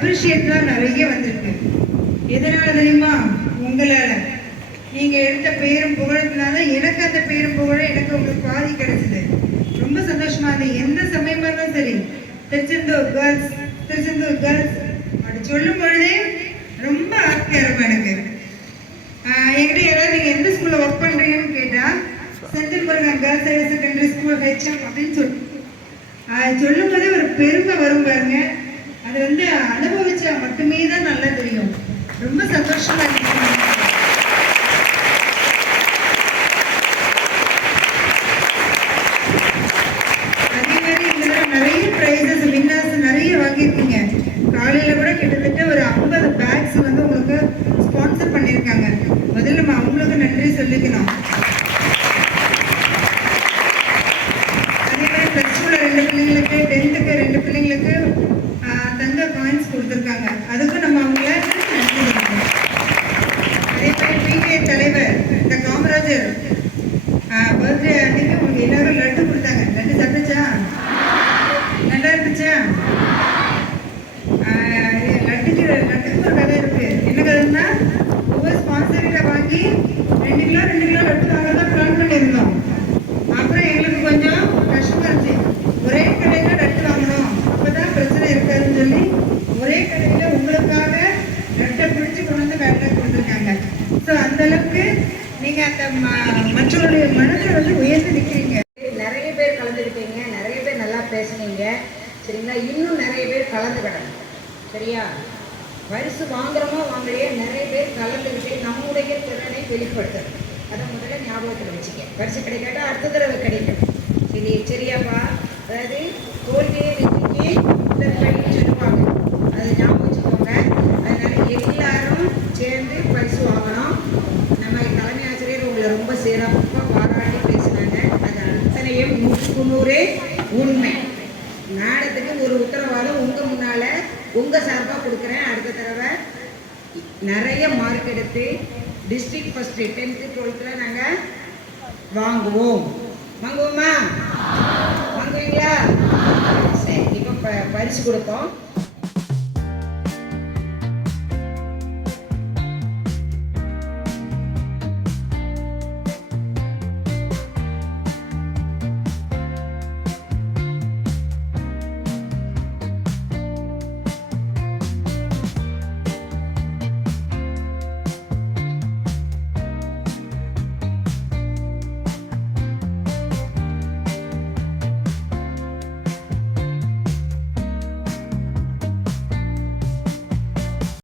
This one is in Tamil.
அப்ரிஷியேட்லாம் நிறைய வந்திருக்கு. எதனால தெரியுமா? உங்களால். நீங்கள் எடுத்த பேரும் புகழத்தினால எனக்கு அந்த பேரும் புகழ எனக்கு உங்களுக்கு பாதி கிடைச்சது. ரொம்ப சந்தோஷமா இருந்தது எந்த சமயமா இருந்தாலும் சரி. திருச்செந்தூர் கேர்ள்ஸ் திருச்செந்தூர் கேர்ள்ஸ் அப்படி சொல்லும் பொழுதே ரொம்ப ஆசையாக எனக்கு. என்கிட்ட யாராவது நீங்கள் எந்த ஸ்கூலில் ஒர்க் பண்ணுறீங்கன்னு கேட்டால் Senthil Murugan girls higher secondary school H M அப்படின்னு சொல்லி சொல்லும் போதே ஒரு பெருமை வரும் பாருங்க. அது வந்து அனுபவிச்சா மட்டுமே தான் நல்லா தெரியும். ரொம்ப சந்தோஷமா இருக்கு. அதே மாதிரி இந்த தடவை நிறைய ப்ரைஸஸ் வின்னர்ஸ் நிறைய வாங்கியிருக்கீங்க. காலையில கூட கிட்டத்தட்ட ஒரு ஐம்பது பேக்ஸ் வந்து உங்களுக்கு ஸ்பான்சர் பண்ணியிருக்காங்க. முதல்ல நம்ம அவங்களுக்கு நன்றி சொல்லிக்கணும். அதுக்கும் நம்ம அவங்கள நன்றி அதே மாதிரி பிடிஏ தலைவர் இந்த காமராஜர். அந்த ம- மற்றவருடைய மனதை வந்து உயர்ந்து நிற்கிறீங்க நிறைய பேர் கலந்துருக்கீங்க நிறைய பேர் நல்லா பேசுனீங்க. சரிங்களா? இன்னும் நிறைய பேர் கலந்துக்கிடணும். சரியா? பரிசு வாங்குறோமோ வாங்கலையே? நிறைய பேர் கலந்துக்கிட்டு நம்முடைய திறனை வெளிப்படுத்தணும். அதை முதல்ல ஞாபகத்தில் வச்சுக்க. பரிசு கிடைக்காட்டா அடுத்த தடவை கிடைக்கும். சரி சரியாப்பா. அதாவது தோல்வியை வெற்றிக்கு சொல்லுவாங்க அதை ஞாபகம் வச்சுக்கோங்க. அதனால எல்லாரும் சேர்ந்து பரிசு வாங்கணும் நம்ம தலைமை ஆசிரியர் உங்களை ரொம்ப சிறப்பாக பாராட்டி பேசினாங்க அது அத்தனையும் நூற்றுக்கு நூறே உண்மை. நாடத்துக்கு ஒரு உத்தரவாதம் உங்கள் முன்னால் உங்கள் சார்பாக கொடுக்குறேன். அடுத்த தடவை நிறைய மார்க் எடுத்து டிஸ்ட்ரிக்ட் ஃபஸ்ட்டு டென்த்து டுவெல்த்தில் நாங்கள் வாங்குவோம். வாங்குவோமா? வாங்குவீங்களா? சரி இப்போ ப பரிசு கொடுப்போம்.